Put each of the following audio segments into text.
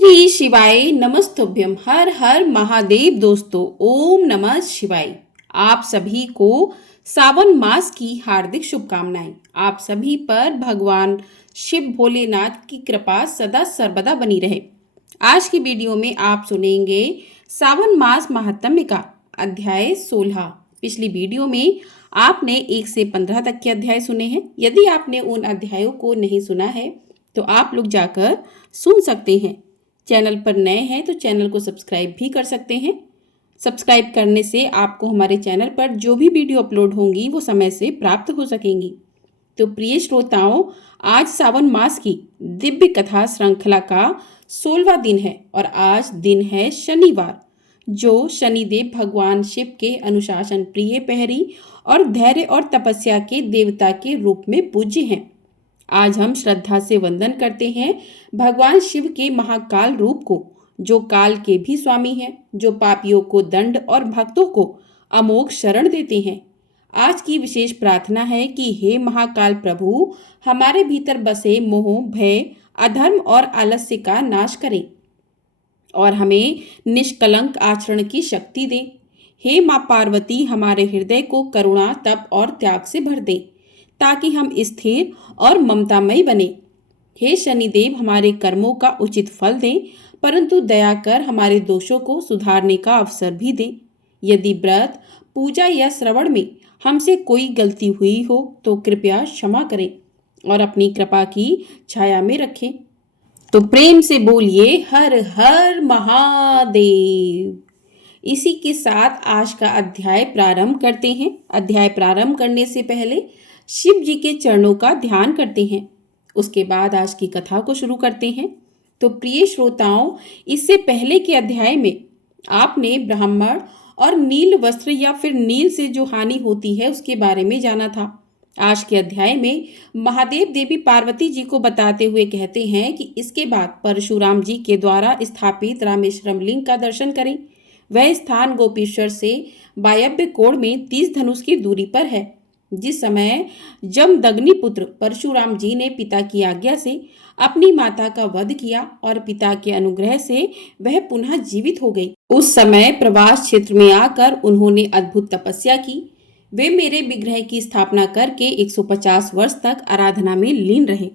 श्री शिवाय नमस्तुभ्यम। हर हर महादेव। दोस्तों, ओम नमः शिवाय। आप सभी को सावन मास की हार्दिक शुभकामनाएं। आप सभी पर भगवान शिव भोलेनाथ की कृपा सदा सर्वदा बनी रहे। आज की वीडियो में आप सुनेंगे सावन मास महात्म्य का अध्याय 16। पिछली वीडियो में आपने 1 से 15 तक के अध्याय सुने हैं। यदि आपने उन अध्यायों को नहीं सुना है तो आप लोग जाकर सुन सकते हैं। चैनल पर नए हैं तो चैनल को सब्सक्राइब भी कर सकते हैं। सब्सक्राइब करने से आपको हमारे चैनल पर जो भी वीडियो अपलोड होंगी वो समय से प्राप्त हो सकेंगी। तो प्रिय श्रोताओं, आज सावन मास की दिव्य कथा श्रृंखला का 16वां दिन है और आज दिन है शनिवार, जो शनिदेव भगवान शिव के अनुशासन प्रिय प्रहरी और धैर्य और तपस्या के देवता के रूप में पूज्य हैं। आज हम श्रद्धा से वंदन करते हैं भगवान शिव के महाकाल रूप को, जो काल के भी स्वामी हैं, जो पापियों को दंड और भक्तों को अमोघ शरण देते हैं। आज की विशेष प्रार्थना है कि हे महाकाल प्रभु, हमारे भीतर बसे मोह, भय, अधर्म और आलस्य का नाश करें और हमें निष्कलंक आचरण की शक्ति दें। हे माँ पार्वती, हमारे हृदय को करुणा, तप और त्याग से भर दें ताकि हम स्थिर और ममतामयी बने। हे शनिदेव, हमारे कर्मों का उचित फल दें, परंतु दया कर हमारे दोषों को सुधारने का अवसर भी दें। यदि व्रत, पूजा या श्रवण में हमसे कोई गलती हुई हो तो कृपया क्षमा करें और अपनी कृपा की छाया में रखें। तो प्रेम से बोलिए हर हर महादेव। इसी के साथ आज का अध्याय प्रारंभ करते हैं। अध्याय प्रारंभ करने से पहले शिव जी के चरणों का ध्यान करते हैं। उसके बाद आज की कथा को शुरू करते हैं। तो प्रिय श्रोताओं, इससे पहले के अध्याय में आपने ब्राह्मण और नील वस्त्र या फिर नील से जो हानि होती है उसके बारे में जाना था। आज के अध्याय में महादेव देवी पार्वती जी को बताते हुए कहते हैं कि इसके बाद परशुराम जी के द्वारा स्थापित रामेश्वरम लिंग का दर्शन करें। वह स्थान गोपीश्वर से वायव्य कोण में 30 धनुष की दूरी पर है। जिस समय जमदग्नि पुत्र परशुराम जी ने पिता की आज्ञा से अपनी माता का वध किया और पिता के अनुग्रह से वह पुनः जीवित हो गई, उस समय प्रवास क्षेत्र में आकर उन्होंने अद्भुत तपस्या की। वे मेरे विग्रह की स्थापना करके 150 वर्ष तक आराधना में लीन रहे।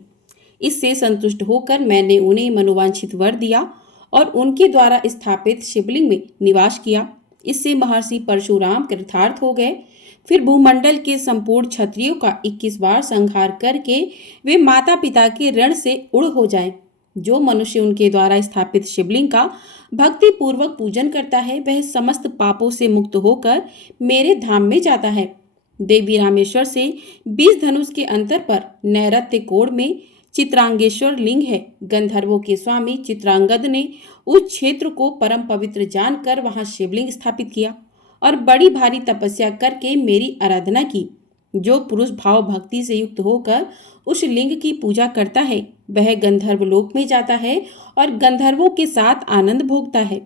इससे संतुष्ट होकर मैंने उन्हें मनोवांछित वर दिया और उनके द्वारा स्थापित शिवलिंग में निवास किया। इससे महर्षि परशुराम कृतार्थ हो गए। फिर भूमंडल के संपूर्ण क्षत्रियों का 21 बार संहार करके वे माता पिता के ऋण से उड़ हो जाएं। जो मनुष्य उनके द्वारा स्थापित शिवलिंग का भक्ति पूर्वक पूजन करता है वह समस्त पापों से मुक्त होकर मेरे धाम में जाता है। देवी रामेश्वर से 20 धनुष के अंतर पर नैऋत्य कोण में चित्रांगेश्वर लिंग है। गंधर्वों के स्वामी चित्रांगद ने उस क्षेत्र को परम पवित्र जानकर वहां शिवलिंग स्थापित किया और बड़ी भारी तपस्या करके मेरी आराधना की। जो पुरुष भाव भक्ति से युक्त होकर उस लिंग की पूजा करता है वह गंधर्व लोक में जाता है और गंधर्वों के साथ आनंद भोगता है।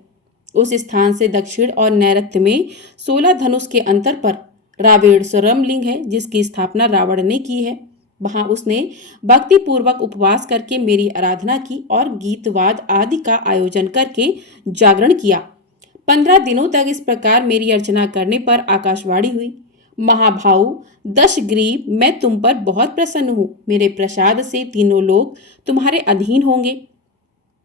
उस स्थान से दक्षिण और नैऋत्य में 16 धनुष के अंतर पर रावेणस्वरम लिंग है, जिसकी स्थापना रावण ने की है। वहां उसने भक्ति पूर्वक उपवास करके मेरी आराधना की और गीतवाद आदि का आयोजन करके जागरण किया। 15 दिनों तक इस प्रकार मेरी अर्चना करने पर आकाशवाणी हुई, महाभाऊ दशग्रीव, मैं तुम पर बहुत प्रसन्न हूँ। मेरे प्रसाद से तीनों लोग तुम्हारे अधीन होंगे।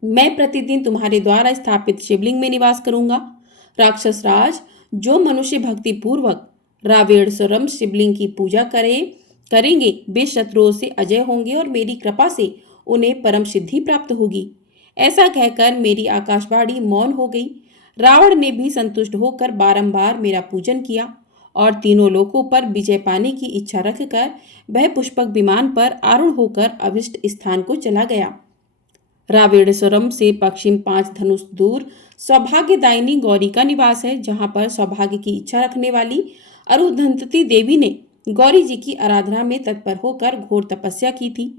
मैं प्रतिदिन तुम्हारे द्वारा स्थापित शिवलिंग में निवास करूंगा। राक्षस राज, जो मनुष्य भक्ति पूर्वक रावेणस्वरम शिवलिंग की पूजा करेंगे वे शत्रुओं से अजय होंगे और मेरी कृपा से उन्हें परम सिद्धि प्राप्त होगी। ऐसा कहकर मेरी आकाशवाणी मौन हो गई। रावण ने भी संतुष्ट होकर बारंबार मेरा पूजन किया और तीनों लोकों पर विजय पाने की इच्छा रखकर वह पुष्पक विमान पर आरूढ़ होकर अभिष्ट स्थान को चला गया। रावेणस्वरम से पश्चिम 5 धनुष दूर सौभाग्यदायिनी गौरी का निवास है, जहां पर सौभाग्य की इच्छा रखने वाली अरुंधति देवी ने गौरी जी की आराधना में तत्पर होकर घोर तपस्या की थी।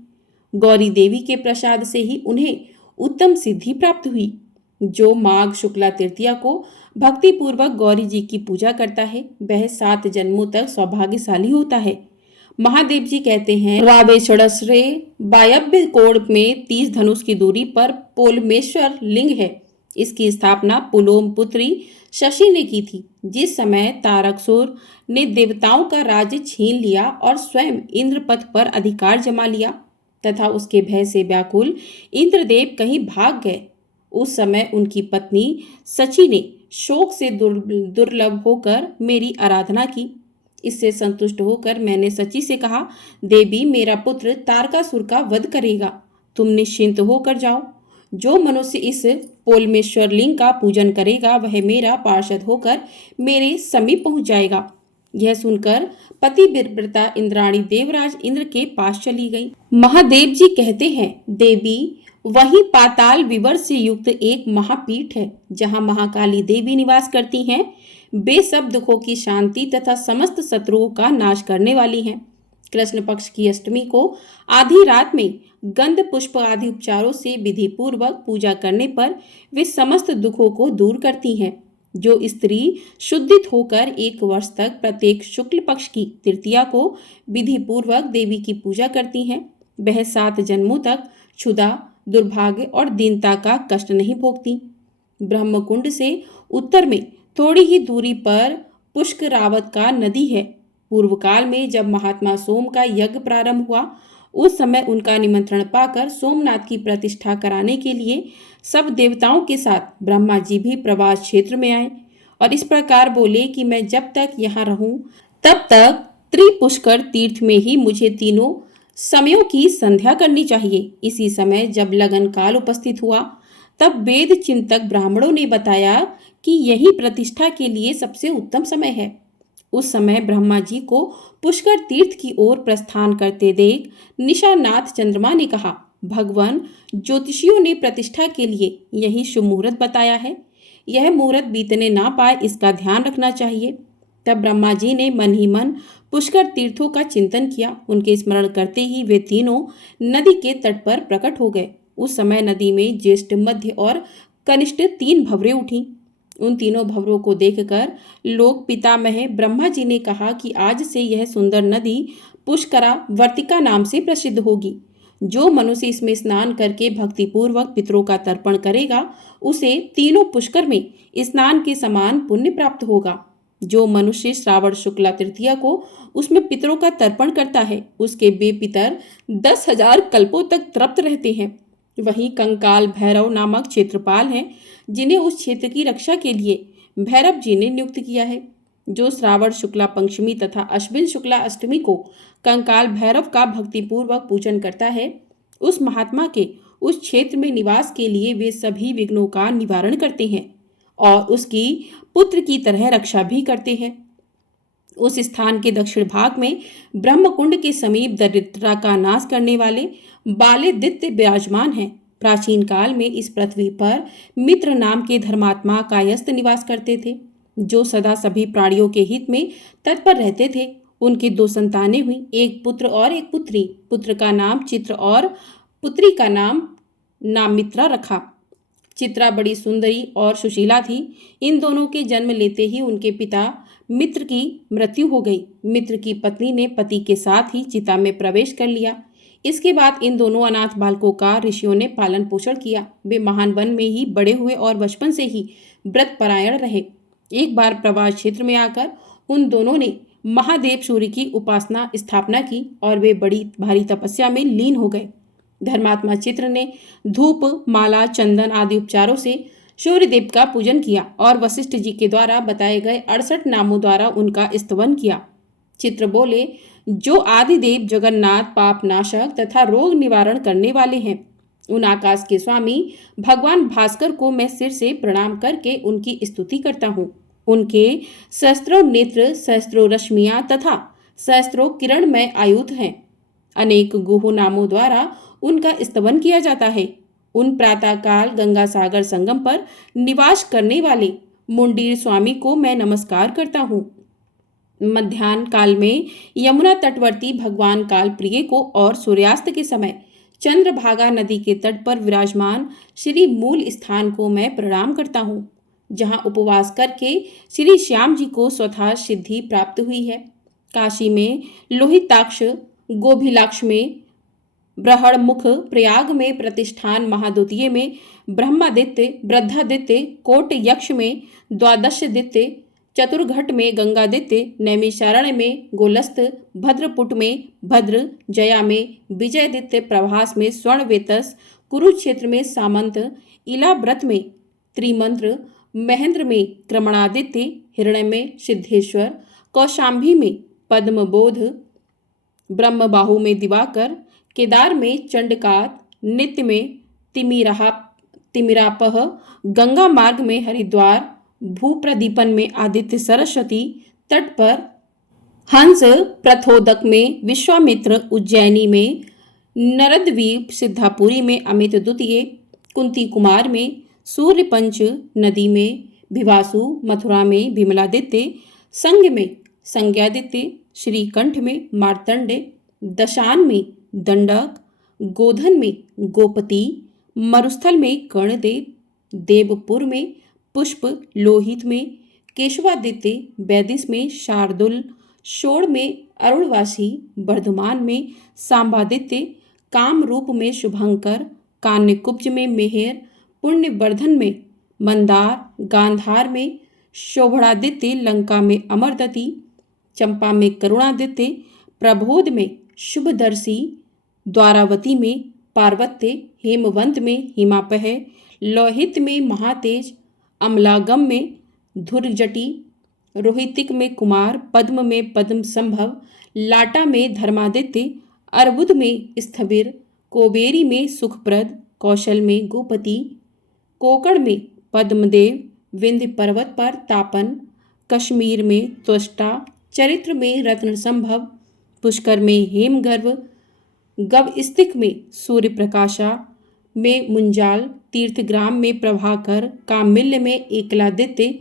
गौरी देवी के प्रसाद से ही उन्हें उत्तम सिद्धि प्राप्त हुई। जो माघ शुक्ला तृतीया को भक्ति पूर्वक गौरी जी की पूजा करता है वह 7 जन्मों तक सौभाग्यशाली होता है। महादेव जी कहते हैं, वावेषणस्रे वायव्य कोण में 30 धनुष की दूरी पर पोलमेश्वर लिंग है। इसकी स्थापना पुलोम पुत्री शशि ने की थी, जिस समय तारकसुर ने देवताओं का राज्य छीन लिया और स्वयं इंद्रपथ पर अधिकार जमा लिया तथा उसके भय से व्याकुल इंद्रदेव कहीं भाग गए। उस समय उनकी पत्नी सची ने शोक से दुर्लभ होकर मेरी आराधना की। इससे संतुष्ट होकर मैंने सची से कहा, देवी, मेरा पुत्र तारकासुर का वध करेगा, तुम निश्चिंत होकर जाओ। जो मनुष्य इस पोलमेश्वर लिंग का पूजन करेगा वह मेरा पार्षद होकर मेरे समीप पहुंच जाएगा। यह सुनकर पतिव्रता इंद्राणी देवराज इंद्र के पास चली गई। महादेव जी कहते हैं, देवी, वही पाताल विवर से युक्त एक महापीठ है जहाँ महाकाली देवी निवास करती हैं। वे सब दुखों की शांति तथा समस्त शत्रुओं का नाश करने वाली हैं। कृष्ण पक्ष की अष्टमी को आधी रात में गंध पुष्प आदि उपचारों से विधि पूर्वक पूजा करने पर वे समस्त दुखों को दूर करती हैं। जो स्त्री शुद्धित होकर 1 वर्ष तक प्रत्येक शुक्ल पक्ष की तृतीया को विधि पूर्वक देवी की पूजा करती हैं, वह 7 जन्मों तक क्षुधा, दुर्भाग्य और दीनता का कष्ट नहीं भोगती। ब्रह्मकुंड से उत्तर में थोड़ी ही दूरी पर पुष्करावत का नदी है। पूर्व काल में जब महात्मा सोम का यज्ञ प्रारंभ हुआ, उस समय उनका निमंत्रण पाकर सोमनाथ की प्रतिष्ठा कराने के लिए सब देवताओं के साथ ब्रह्मा जी भी प्रवास क्षेत्र में आए और इस प्रकार बोले कि मैं जब तक यहाँ रहूं तब तक त्रिपुष्कर तीर्थ में ही मुझे तीनों समयों की संध्या करनी चाहिए। इसी समय जब लगन काल उपस्थित हुआ तब वेद चिंतक ब्राह्मणों ने बताया कि यही प्रतिष्ठा के लिए सबसे उत्तम समय है। उस समय ब्रह्मा जी को पुष्कर तीर्थ की ओर प्रस्थान करते देख निशानाथ चंद्रमा ने कहा, भगवान, ज्योतिषियों ने प्रतिष्ठा के लिए यही शुभ मुहूर्त बताया है। यह मुहूर्त बीतने ना पाए, इसका ध्यान रखना चाहिए। तब ब्रह्मा जी ने मन ही मन पुष्कर तीर्थों का चिंतन किया। उनके स्मरण करते ही वे तीनों नदी के तट पर प्रकट हो गए। उस समय नदी में ज्येष्ठ, मध्य और कनिष्ठ 3 भंवरें उठी। उन तीनों भंवरों को देखकर लोक पितामह ब्रह्मा जी ने कहा कि आज से यह सुंदर नदी पुष्करा वर्तिका नाम से प्रसिद्ध होगी। जो मनुष्य इसमें स्नान करके भक्तिपूर्वक पितरों का तर्पण करेगा उसे तीनों पुष्कर में स्नान के समान पुण्य प्राप्त होगा। जो मनुष्य श्रावण शुक्ला तृतीया को उसमें पितरों का तर्पण करता है उसके वे पितर 10,000 कल्पों तक तृप्त रहते हैं। वहीं कंकाल भैरव नामक क्षेत्रपाल हैं जिन्हें उस क्षेत्र की रक्षा के लिए भैरव जी ने नियुक्त किया है। जो श्रावण शुक्ला पंचमी तथा अश्विन शुक्ला अष्टमी को कंकाल भैरव का भक्तिपूर्वक पूजन करता है, उस महात्मा के उस क्षेत्र में निवास के लिए वे सभी विघ्नों का निवारण करते हैं और उसकी पुत्र की तरह रक्षा भी करते हैं। उस स्थान के दक्षिण भाग में ब्रह्मकुंड के समीप दरिद्रता का नाश करने वाले बालेदित्य विराजमान हैं। प्राचीन काल में इस पृथ्वी पर मित्र नाम के धर्मात्मा कायस्थ निवास करते थे, जो सदा सभी प्राणियों के हित में तत्पर रहते थे। उनकी 2 संतानें हुई, एक पुत्र और एक पुत्री। पुत्र का नाम चित्र और पुत्री का नाम नामित्रा रखा। चित्रा बड़ी सुंदरी और सुशीला थी। इन दोनों के जन्म लेते ही उनके पिता मित्र की मृत्यु हो गई। मित्र की पत्नी ने पति के साथ ही चिता में प्रवेश कर लिया। इसके बाद इन दोनों अनाथ बालकों का ऋषियों ने पालन पोषण किया। वे महान वन में ही बड़े हुए और बचपन से ही व्रत परायण रहे। एक बार प्रवास क्षेत्र में आकर उन दोनों ने महादेव सूर्य की उपासना स्थापना की और वे बड़ी भारी तपस्या में लीन हो गए। धर्मात्मा चित्र ने धूप, माला, चंदन आदि उपचारों से सूर्यदेव का पूजन किया और वशिष्ठ जी के द्वारा बताए गए 68 नामों द्वारा उनका स्तवन किया। चित्र बोले, जो आदिदेव जगन्नाथ पाप नाशक तथा रोग निवारण करने वाले हैं, उन आकाश के स्वामी भगवान भास्कर को मैं सिर से प्रणाम करके उनकी स्तुति करता हूँ। उनके सहस्त्रों नेत्र, सहस्त्रों रश्मियां तथा सहस्त्रों किरणमय आयुध हैं। अनेक गुह नामों द्वारा उनका स्तवन किया जाता है। उन प्रातःकाल गंगा सागर संगम पर निवास करने वाले मुंडीर स्वामी को मैं नमस्कार करता हूँ। मध्याह्न काल में यमुना तटवर्ती भगवान काल प्रिय को और सूर्यास्त के समय चंद्रभागा नदी के तट पर विराजमान श्री मूल स्थान को मैं प्रणाम करता हूँ, जहाँ उपवास करके श्री श्याम जी को स्वतः सिद्धि प्राप्त हुई है। काशी में लोहिताक्ष, गोभिलाक्ष में बृहड़मुख, प्रयाग में प्रतिष्ठान, महाद्वितीय में ब्रह्मादित्य, वृद्धादित्य, कोट यक्ष में द्वादशादित्य, चतुर्घट में गंगादित्य, नैमिषारण्य में गोलस्थ, भद्रपुट में भद्र, जया में विजयादित्य, प्रभास में स्वर्णवेतस, कुरुक्षेत्र में सामंत, इलाव्रत में त्रिमंत्र, महेंद्र में क्रमणादित्य, हिरण्य में सिद्धेश्वर, कौशाम्भी में पद्मबोध, ब्रह्मबाहु में दिवाकर, केदार में चंडकात, नित्य में तिमिरापह, गंगा मार्ग में हरिद्वार, भूप्रदीपन में आदित्य सरस्वती, तट पर हंस, प्रथोदक में विश्वामित्र, उज्जैनी में नरद्वीप, सिद्धापुरी में अमित द्वितीय, कुंती कुमार में सूर्यपंच, नदी में भिवासु, मथुरा में विमलादित्य, संग में संज्ञादित्य, श्रीकंठ में मार्तंड, दशान में दंडक, गोधन में गोपति, मरुस्थल में कर्णदेव, देवपुर में पुष्प, लोहित में केशवादित्य, वैदिश में शार्दुल, शोड़ में अरुणवासी, वर्धमान में सांबादित्य, कामरूप में शुभंकर, कान्यकुब्ज में मेहर, पुण्यवर्धन में मंदार, गांधार में शोभणादित्य, लंका में अमरदती, चंपा में करुणादित्य, प्रबोध में शुभदर्शी, द्वारावती में पार्वत्य, हेमवंत में हिमापह, लोहित में महातेज, अमलागम में धुर्जटी, रोहितिक में कुमार, पद्म में पद्म संभव, लाटा में धर्मादित्य, अर्बुद में स्थविर, कोबेरी में सुखप्रद, कौशल में गोपति, कोकड़ में पद्मदेव, विंध्य पर्वत पर तापन, कश्मीर में त्वष्टा, चरित्र में रत्न संभव, पुष्कर में हेमगर्भ, गवस्तिक में सूर्य प्रकाशा में मुंजाल, तीर्थग्राम में प्रभाकर, कामिल्य में एकलादित्य,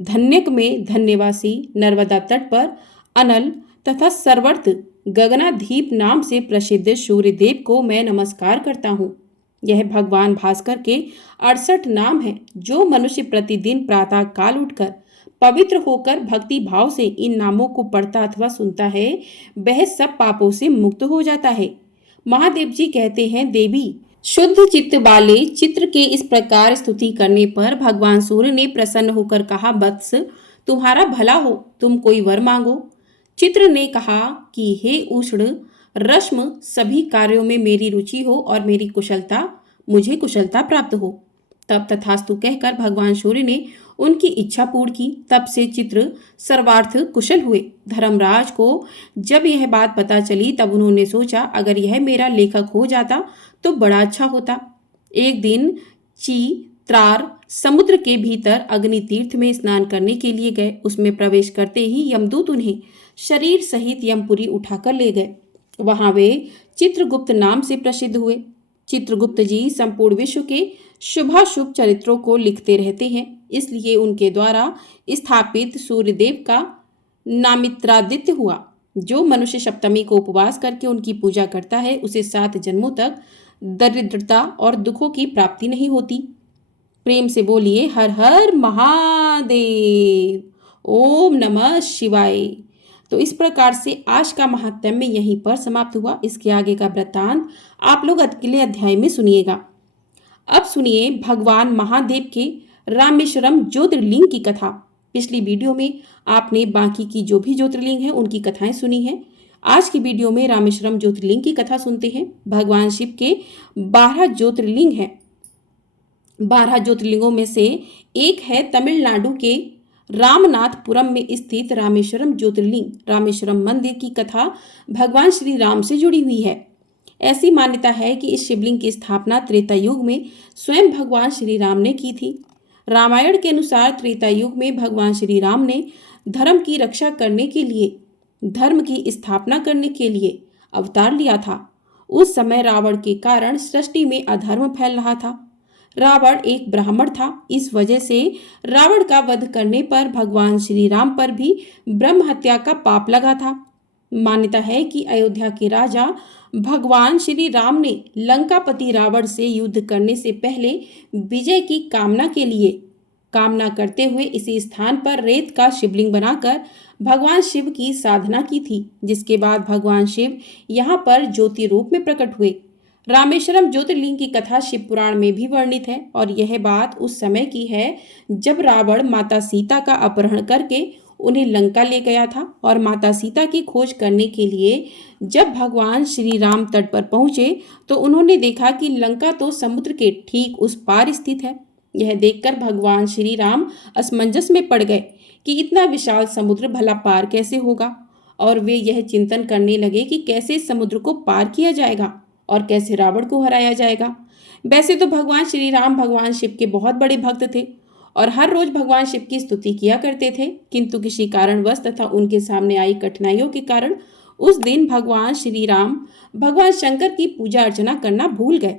धन्यक में धन्यवासी, नर्मदा तट पर अनल तथा सर्वर्थ गगनाधीप नाम से प्रसिद्ध सूर्यदेव को मैं नमस्कार करता हूँ। यह भगवान भास्कर के 68 नाम हैं जो मनुष्य प्रतिदिन प्रातः काल उठकर पवित्र होकर भक्ति भाव से इन नामों को पढ़ता अथवा सुनता है वह सब पापों से मुक्त हो जाता है। महादेव जी कहते हैं, देवी शुद्ध चित्त वाले चित्र के इस प्रकार स्तुति करने पर भगवान सूर्य ने प्रसन्न होकर कहा, वत्स तुम्हारा भला हो, तुम कोई वर मांगो। चित्र ने कहा कि हे उष्ण रश्म, सभी कार्यों में मेरी रुचि हो और मेरी मुझे कुशलता प्राप्त हो। तब तथास्तु कहकर भगवान सूर्य ने उनकी इच्छा पूर्ण की। तब से चित्र सर्वार्थ कुशल हुए। धर्मराज को जब यह बात पता चली तब उन्होंने सोचा, अगर यह मेरा लेखक हो जाता तो बड़ा अच्छा होता। एक दिन चित्रार समुद्र के भीतर अग्नि तीर्थ में स्नान करने के लिए गए। उसमें प्रवेश करते ही यमदूत उन्हें शरीर सहित यमपुरी उठाकर ले गए। वहां वे चित्रगुप्त नाम से प्रसिद्ध हुए। चित्रगुप्त जी संपूर्ण विश्व के शुभाशुभ चरित्रों को लिखते रहते हैं, इसलिए उनके द्वारा स्थापित सूर्यदेव का नामित्रादित्य हुआ। जो मनुष्य सप्तमी को उपवास करके उनकी पूजा करता है उसे 7 जन्मों तक दरिद्रता और दुखों की प्राप्ति नहीं होती। प्रेम से बोलिए हर हर महादेव, ओम नमः शिवाय। तो इस प्रकार से आज का महात्म्य यहीं पर समाप्त हुआ। इसके आगे का वृत्तांत आप लोग अगले अध्याय में सुनिएगा। अब सुनिए भगवान महादेव के रामेश्वरम ज्योतिर्लिंग की कथा। पिछली वीडियो में आपने बाकी की जो भी ज्योतिर्लिंग है उनकी कथाएं सुनी हैं। आज की वीडियो में रामेश्वरम ज्योतिर्लिंग की कथा सुनते हैं। भगवान शिव के 12 ज्योतिर्लिंग हैं। 12 ज्योतिर्लिंगों में से एक है तमिलनाडु के रामनाथपुरम में स्थित रामेश्वरम ज्योतिर्लिंग। रामेश्वरम मंदिर की कथा भगवान श्री राम से जुड़ी हुई है। ऐसी मान्यता है कि इस शिवलिंग की स्थापना त्रेता युग में स्वयं भगवान श्री राम ने की थी। रामायण के अनुसार त्रेता युग में भगवान श्री राम ने धर्म की रक्षा करने के लिए, धर्म की स्थापना करने के लिए अवतार लिया था। उस समय रावण के कारण सृष्टि में अधर्म फैल रहा था। रावण एक ब्राह्मण था, इस वजह से रावण का वध करने पर भगवान श्री राम पर भी ब्रह्म हत्या का पाप लगा था। मान्यता है कि अयोध्या के राजा भगवान श्री राम ने लंकापति रावण से युद्ध करने से पहले विजय की कामना के लिए कामना करते हुए इसी स्थान पर रेत का शिवलिंग बनाकर भगवान शिव की साधना की थी, जिसके बाद भगवान शिव यहाँ पर ज्योति रूप में प्रकट हुए। रामेश्वरम ज्योतिर्लिंग की कथा शिव पुराण में भी वर्णित है और यह बात उस समय की है जब रावण माता सीता का अपहरण करके उन्हें लंका ले गया था और माता सीता की खोज करने के लिए जब भगवान श्री राम तट पर पहुंचे तो उन्होंने देखा कि लंका तो समुद्र के ठीक उस पार स्थित है। यह देखकर भगवान श्री राम असमंजस में पड़ गए कि इतना विशाल समुद्र भला पार कैसे होगा, और वे यह चिंतन करने लगे कि कैसे इस समुद्र को पार किया जाएगा और कैसे रावण को हराया जाएगा। वैसे तो भगवान श्री राम भगवान शिव के बहुत बड़े भक्त थे और हर रोज भगवान शिव की स्तुति किया करते थे, किंतु किसी कारणवश तथा उनके सामने आई कठिनाइयों के कारण उस दिन भगवान श्री राम भगवान शंकर की पूजा अर्चना करना भूल गए।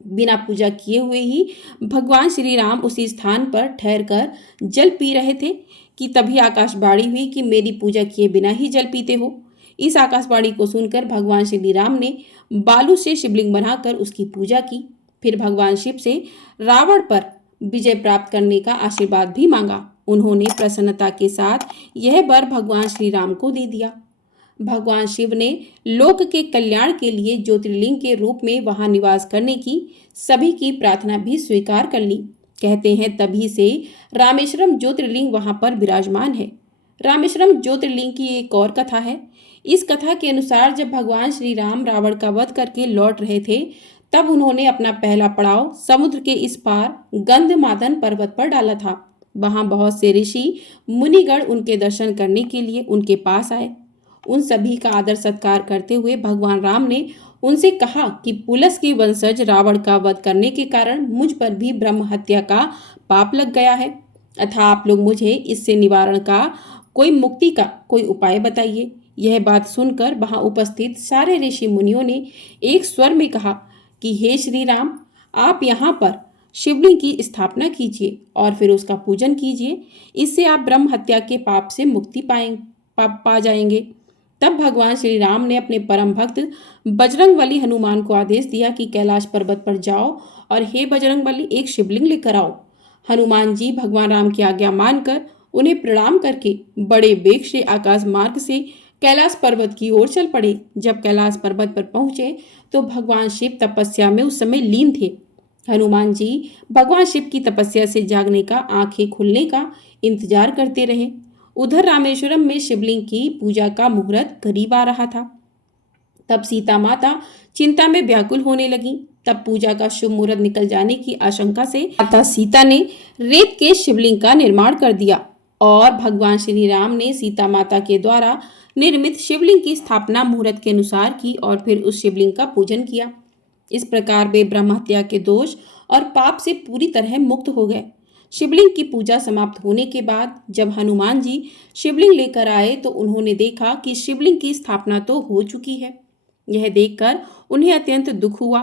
बिना पूजा किए हुए ही भगवान श्री राम उसी स्थान पर ठहर कर जल पी रहे थे कि तभी आकाशवाणी हुई कि मेरी पूजा किए बिना ही जल पीते हो। इस आकाशवाणी को सुनकर भगवान श्री राम ने बालू से शिवलिंग बनाकर उसकी पूजा की। फिर भगवान शिव से रावण पर विजय प्राप्त करने का आशीर्वाद भी मांगा। उन्होंने प्रसन्नता के साथ यह वर भगवान श्री राम को दे दिया। भगवान शिव ने लोक के कल्याण के लिए ज्योतिर्लिंग के रूप में वहां निवास करने की सभी की प्रार्थना भी स्वीकार कर ली। कहते हैं तभी से रामेश्वरम ज्योतिर्लिंग वहां पर विराजमान है। रामेश्वरम ज्योतिर्लिंग की एक और कथा है। इस कथा के अनुसार जब भगवान श्री राम रावण का वध करके लौट रहे थे तब उन्होंने अपना पहला पड़ाव समुद्र के इस पार गंधमादन पर्वत पर डाला था। वहां बहुत से ऋषि मुनिगण उनके दर्शन करने के लिए उनके पास आए। उन सभी का आदर सत्कार करते हुए भगवान राम ने उनसे कहा कि पुलस के वंशज रावण का वध करने के कारण मुझ पर भी ब्रह्म हत्या का पाप लग गया है, अतः आप लोग मुझे इससे निवारण का मुक्ति का कोई उपाय बताइए। यह बात सुनकर वहां उपस्थित सारे ऋषि मुनियों ने एक स्वर में कहा कि हे श्री राम, आप यहाँ पर शिवलिंग की स्थापना कीजिए और फिर उसका पूजन कीजिए, इससे आप ब्रह्म हत्या के पाप से मुक्ति पा जाएंगे। तब भगवान श्री राम ने अपने परम भक्त बजरंगबली हनुमान को आदेश दिया कि कैलाश पर्वत पर जाओ और हे बजरंगबली एक शिवलिंग लेकर आओ। हनुमान जी भगवान राम की आज्ञा मानकर उन्हें प्रणाम करके बड़े वेग से आकाश मार्ग से कैलाश पर्वत की ओर चल पड़े। जब कैलाश पर्वत पर पहुंचे तो भगवान शिव तपस्या में उस समय लीन थे। हनुमान जी भगवान शिव की तपस्या से जागने का, आंखें खुलने का इंतजार करते रहे। उधर रामेश्वरम में शिवलिंग की पूजा का मुहूर्त करीब आ रहा था। तब सीता माता चिंता में व्याकुल होने लगी। तब पूजा का शुभ मुहूर्त निकल जाने की आशंका से माता सीता ने रेत के शिवलिंग का निर्माण कर दिया और भगवान श्री राम ने सीता माता के द्वारा निर्मित शिवलिंग की स्थापना मुहूर्त के अनुसार की और फिर उस शिवलिंग का पूजन किया। इस प्रकार वे ब्रह्म हत्या के दोष और पाप से पूरी तरह मुक्त हो गए। शिवलिंग की पूजा समाप्त होने के बाद जब हनुमान जी शिवलिंग लेकर आए तो उन्होंने देखा कि शिवलिंग की स्थापना तो हो चुकी है। यह देखकर उन्हें अत्यंत दुख हुआ।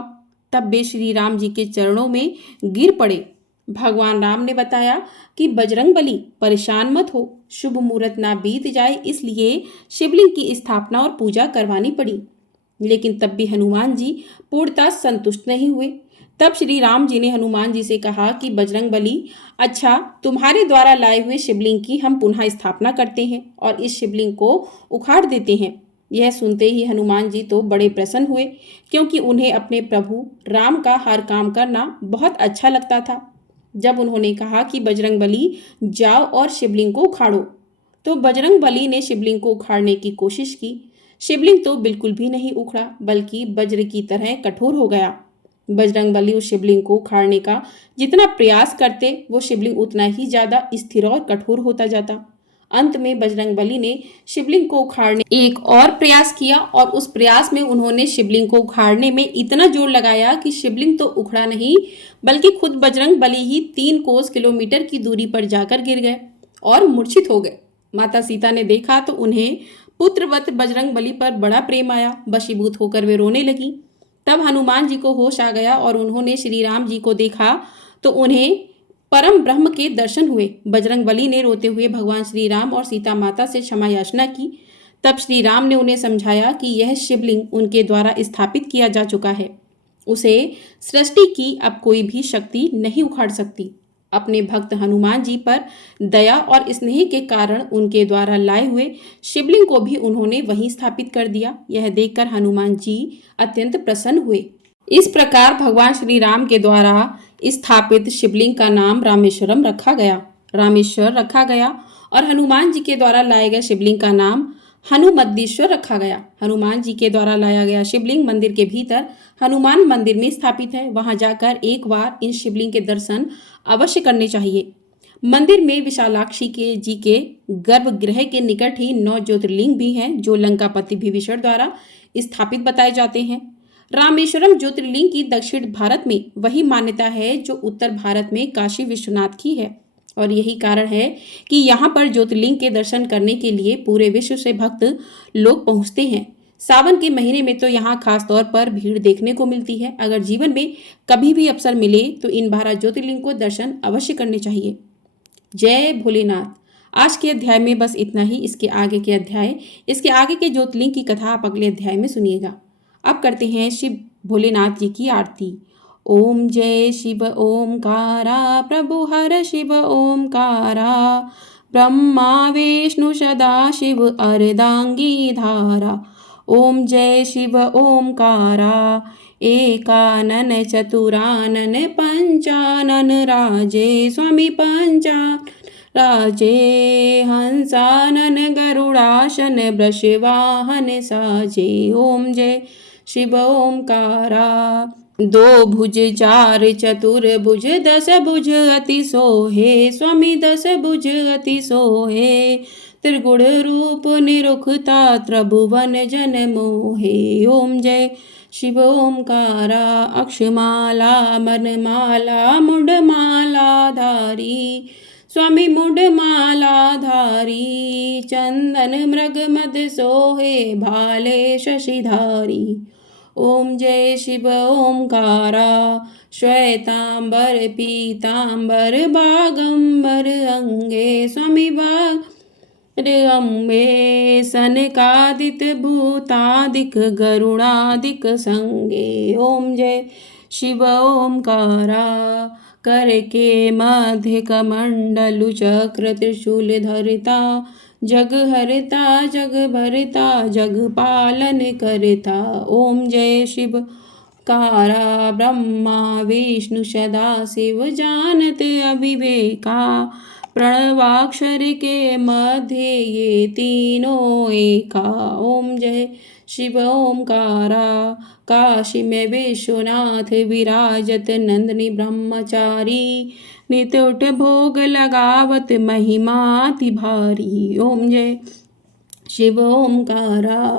तब वे श्री राम जी के चरणों में गिर पड़े। भगवान राम ने बताया कि बजरंगबली परेशान मत हो, शुभ मुहूर्त ना बीत जाए इसलिए शिवलिंग की स्थापना और पूजा करवानी पड़ी। लेकिन तब भी हनुमान जी पूर्णतः संतुष्ट नहीं हुए। तब श्री राम जी ने हनुमान जी से कहा कि बजरंगबली, अच्छा तुम्हारे द्वारा लाए हुए शिवलिंग की हम पुनः स्थापना करते हैं और इस शिवलिंग को उखाड़ देते हैं। यह सुनते ही हनुमान जी तो बड़े प्रसन्न हुए, क्योंकि उन्हें अपने प्रभु राम का हर काम करना बहुत अच्छा लगता था। जब उन्होंने कहा कि बजरंगबली जाओ और शिवलिंग को उखाड़ो, तो बजरंगबली ने शिवलिंग को उखाड़ने की कोशिश की। शिवलिंग तो बिल्कुल भी नहीं उखड़ा, बल्कि वज्र की तरह कठोर हो गया। बजरंगबली उस शिवलिंग को उखाड़ने का जितना प्रयास करते वो शिवलिंग उतना ही ज्यादा स्थिर और कठोर होता जाता। अंत में बजरंगबली ने शिवलिंग को उखाड़ने एक और प्रयास किया और उस प्रयास में उन्होंने शिवलिंग को उखाड़ने में इतना जोर लगाया कि शिवलिंग तो उखड़ा नहीं बल्कि खुद बजरंगबली ही 3 कोस किलोमीटर की दूरी पर जाकर गिर गए और मूर्छित हो गए। माता सीता ने देखा तो उन्हें पुत्रवत बजरंगबली पर बड़ा प्रेम आया। वशीभूत होकर वे रोने लगी। तब हनुमान जी को होश आ गया और उन्होंने श्री राम जी को देखा तो उन्हें परम ब्रह्म के दर्शन हुए। बजरंगबली ने रोते हुए भगवान श्री राम और सीता माता से क्षमा याचना की। तब श्री राम ने उन्हें समझाया कि यह शिवलिंग उनके द्वारा स्थापित किया जा चुका है, उसे सृष्टि की अब कोई भी शक्ति नहीं उखाड़ सकती। अपने भक्त हनुमान जी पर दया और स्नेह के कारण उनके द्वारा लाए हुए शिवलिंग को भी उन्होंने वहीं स्थापित कर दिया। यह देखकर हनुमान जी अत्यंत प्रसन्न हुए। इस प्रकार भगवान श्री राम के द्वारा स्थापित शिवलिंग का नाम रामेश्वरम रखा गया, रामेश्वर रखा गया और हनुमान जी के द्वारा लाए गए शिवलिंग का नाम हनुमद्दीश्वर रखा गया। हनुमान जी के द्वारा लाया गया शिवलिंग मंदिर के भीतर हनुमान मंदिर में स्थापित है। वहां जाकर एक बार इन शिवलिंग के दर्शन अवश्य करने चाहिए। मंदिर में विशालाक्षी के जी के गर्भगृह के निकट ही 9 ज्योतिर्लिंग भी हैं जो लंकापति विभीषण द्वारा स्थापित बताए जाते हैं। रामेश्वरम ज्योतिर्लिंग की दक्षिण भारत में वही मान्यता है जो उत्तर भारत में काशी विश्वनाथ की है और यही कारण है कि यहाँ पर ज्योतिर्लिंग के दर्शन करने के लिए पूरे विश्व से भक्त लोग पहुँचते हैं। सावन के महीने में तो यहाँ खास तौर पर भीड़ देखने को मिलती है। अगर जीवन में कभी भी अवसर मिले तो इन 12 ज्योतिर्लिंग को दर्शन अवश्य करने चाहिए। जय भोलेनाथ। आज के अध्याय में बस इतना ही। इसके आगे के ज्योतिर्लिंग की कथा आप अगले अध्याय में सुनिएगा। अब करते हैं शिव भोलेनाथ जी की आरती। ओम जय शिव ओमकारा प्रभु हर शिव ओमकारा ब्रह्मा विष्णु सदा शिव अर्धांगी धारा। ओम जय शिव ओमकारा एकानन चतुरानन पंचानन राजे स्वामी पंचानन राजे हंसानन गरुड़ासन वृषवाहन साजे। ओम जय शिव ओमकारा। 2 भुज 4 चतुर्भुज 10 भुज अति सोहे स्वामी 10 भुज अति सोहे त्रिगुण रूप निरुखता त्रिभुवन जन मोहे। ओम जय शिव ओमकारा। अक्षमाला मनमाला मुंडमाला धारी स्वामी मुंडमाला धारी चंदन मृग मद सोहे भाले शशिधारी। ओम जय शिव ओमकारा। श्वेतांबर पीतांबर बागंबर अंगे स्वामी अम्बे सनकादिक भूतादिक गरुणादिक संगे। ओम जय शिव ओमकारा। कर के मध्य कमंडलु चक्र त्रिशूल धरता जग हरता जग भरता जग पालन करता। ओम जय शिव कारा। ब्रह्मा विष्णु सदा शिव जानत अविवेका प्रणवाक्षर के मध्य ये तीनों एका। ओम जय शिव ओमकारा। काशी में विश्वनाथ विराजत नंदनी ब्रह्मचारी नित उठ भोग लगावत महिमाति भारी। ओम जय शिव ओमकारा।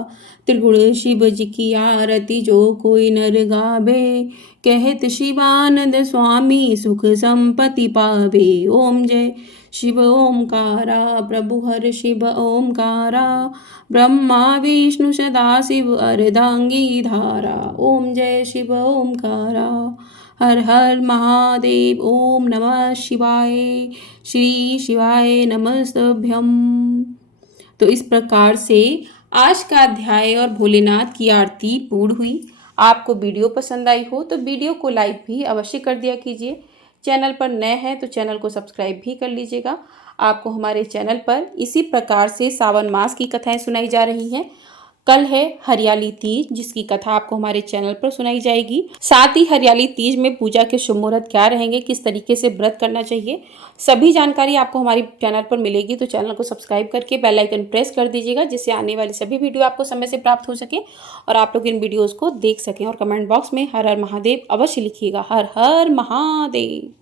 त्रिगुण शिव जी की आरती जो कोई नर गावे कहत शिवानंद स्वामी सुख संपत्ति पावे। ओम जय शिव ओमकारा। प्रभु हर शिव ओमकारा ब्रह्मा विष्णु सदा शिव अर्धांगी धारा। ओम जय शिव ओमकारा। हर हर महादेव। ओम नमः शिवाय। श्री शिवाय नमस्तभ्यम। तो इस प्रकार से आज का अध्याय और भोलेनाथ की आरती पूर्ण हुई। आपको वीडियो पसंद आई हो तो वीडियो को लाइक भी अवश्य कर दिया कीजिए। चैनल पर नए हैं तो चैनल को सब्सक्राइब भी कर लीजिएगा। आपको हमारे चैनल पर इसी प्रकार से सावन मास की कथाएं सुनाई जा रही हैं। कल है हरियाली तीज जिसकी कथा आपको हमारे चैनल पर सुनाई जाएगी। साथ ही हरियाली तीज में पूजा के शुभ मुहूर्त क्या रहेंगे, किस तरीके से व्रत करना चाहिए, सभी जानकारी आपको हमारे चैनल पर मिलेगी। तो चैनल को सब्सक्राइब करके बेल आइकन प्रेस कर दीजिएगा जिससे आने वाली सभी वीडियो आपको समय से प्राप्त हो सके और आप लोग इन वीडियोज़ को देख सकें। और कमेंट बॉक्स में हर हर महादेव अवश्य लिखिएगा। हर हर महादेव।